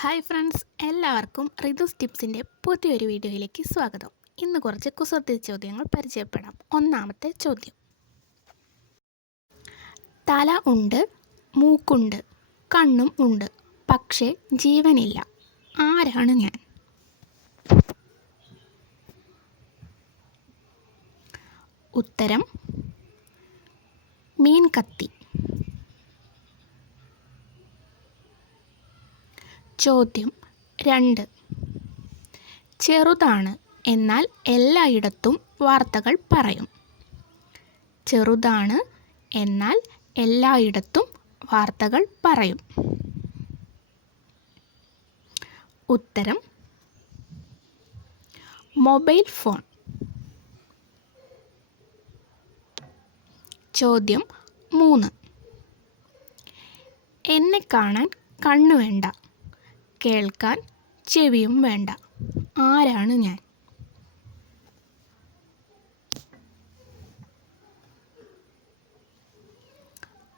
Hi friends എല്ലാവർക്കും റിതുസ് ടിപ്സിന്റെ പുതിയൊരു വീഡിയോയിലേക്ക് സ്വാഗതം. ഇന്ന് കുറച്ച് കുസൃതി ചോദ്യങ്ങൾ പരിചയപ്പെടാം. ഒന്നാമത്തെ ചോദ്യം. തല ഉണ്ട് മൂക്കുണ്ട് കണ്ണും ഉണ്ട് പക്ഷേ ജീവനില്ല. ആരാണ് ഞാൻ? ഉത്തരം മീൻ കത്തി ചോദ്യം രണ്ട്. ചെറുതാണ് എന്നാൽ എല്ലായിടത്തും വാർത്തകൾ പറയും. ചെറുതാണ് എന്നാൽ എല്ലായിടത്തും വാർത്തകൾ പറയും. ഉത്തരം മൊബൈൽ ഫോൺ. ചോദ്യം മൂന്ന്. എന്നെ കാണാൻ കണ്ണു വേണ്ട. കേൾക്കാൻ ചെവിയും വേണ്ട. ആരാണ് ഞാൻ?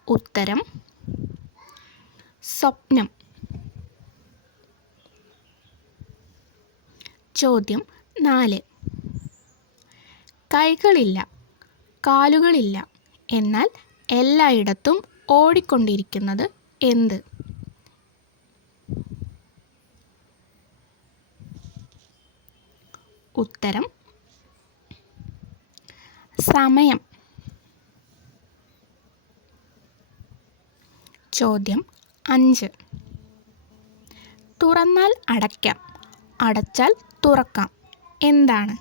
ഉത്തരം സ്വപ്നം. ചോദ്യം നാല്. കൈകളില്ല കാലുകളില്ല എന്നാൽ എല്ലായിടത്തും ഓടിക്കൊണ്ടിരിക്കുന്നത് എന്ത്? ഉത്തരം. സമയം. ചോദ്യം അഞ്ച്. തുറന്നാൽ അടയ്ക്കാം. അടച്ചാൽ തുറക്കാം. എന്താണ്?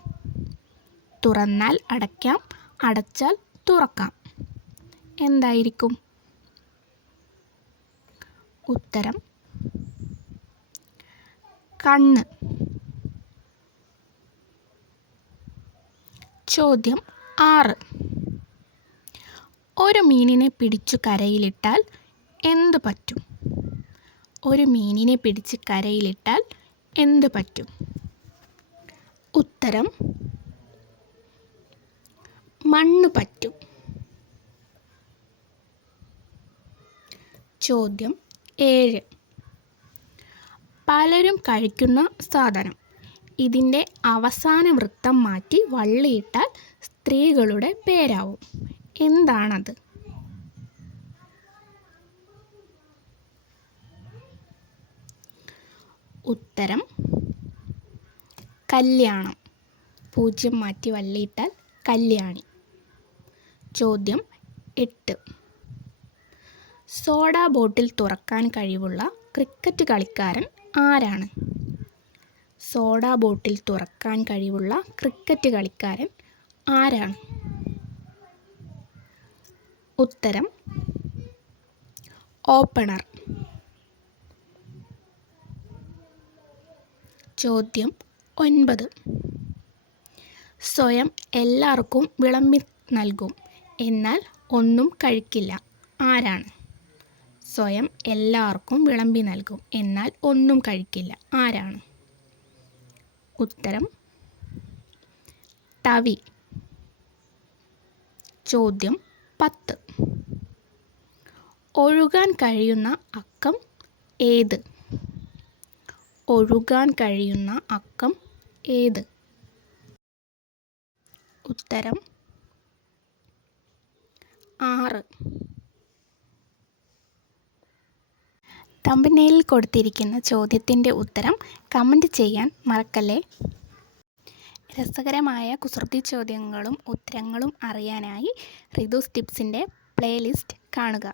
തുറന്നാൽ അടയ്ക്കാം അടച്ചാൽ തുറക്കാം. എന്തായിരിക്കും? ഉത്തരം. കണ്ണ്. ചോദ്യം ആറ്. ഒരു മീനിനെ പിടിച്ചു കരയിലിട്ടാൽ എന്ത് പറ്റും? ഒരു മീനിനെ പിടിച്ച് കരയിലിട്ടാൽ എന്ത് പറ്റും? ഉത്തരം മണ്ണ് പറ്റും. ചോദ്യം ഏഴ്. പലരും കഴിക്കുന്ന സാധനം. ഇതിന്റെ അവസാന വൃത്തം മാറ്റി വള്ളിയിട്ടാൽ സ്ത്രീകളുടെ പേരാവും. എന്താണത്? ഉത്തരം കല്യാണം. പൂജ്യം മാറ്റി വള്ളിയിട്ടാൽ കല്യാണി. ചോദ്യം എട്ട്. സോഡ ബോട്ടിൽ തുറക്കാൻ കഴിവുള്ള ക്രിക്കറ്റ് കളിക്കാരൻ ആരാണ്? സോഡ ബോട്ടിൽ തുറക്കാൻ കഴിവുള്ള ക്രിക്കറ്റ് കളിക്കാരൻ ആരാണ്? ഉത്തരം ഓപ്പണർ. ചോദ്യം ഒൻപത്. സ്വയം എല്ലാവർക്കും വിളമ്പി നൽകും എന്നാൽ ഒന്നും കഴിക്കില്ല. ആരാണ്? സ്വയം എല്ലാവർക്കും വിളമ്പി നൽകും എന്നാൽ ഒന്നും കഴിക്കില്ല. ആരാണ്? ഉത്തരം തവി. ചോദ്യം പത്ത്. ഒഴുകാൻ കഴിയുന്ന അക്കം ഏത്? ഒഴുകാൻ കഴിയുന്ന അക്കം ഏത്? ഉത്തരം ആറ്. തമ്പനയിൽ കൊടുത്തിരിക്കുന്ന ചോദ്യത്തിന്റെ ഉത്തരം കമന്റ് ചെയ്യാൻ മറക്കല്ലേ? രസകരമായ കുസൃതി ചോദ്യങ്ങളും ഉത്തരങ്ങളും അറിയാനായി റിദൂസ് ടിപ്സിന്റെ പ്ലേലിസ്റ്റ് കാണുക.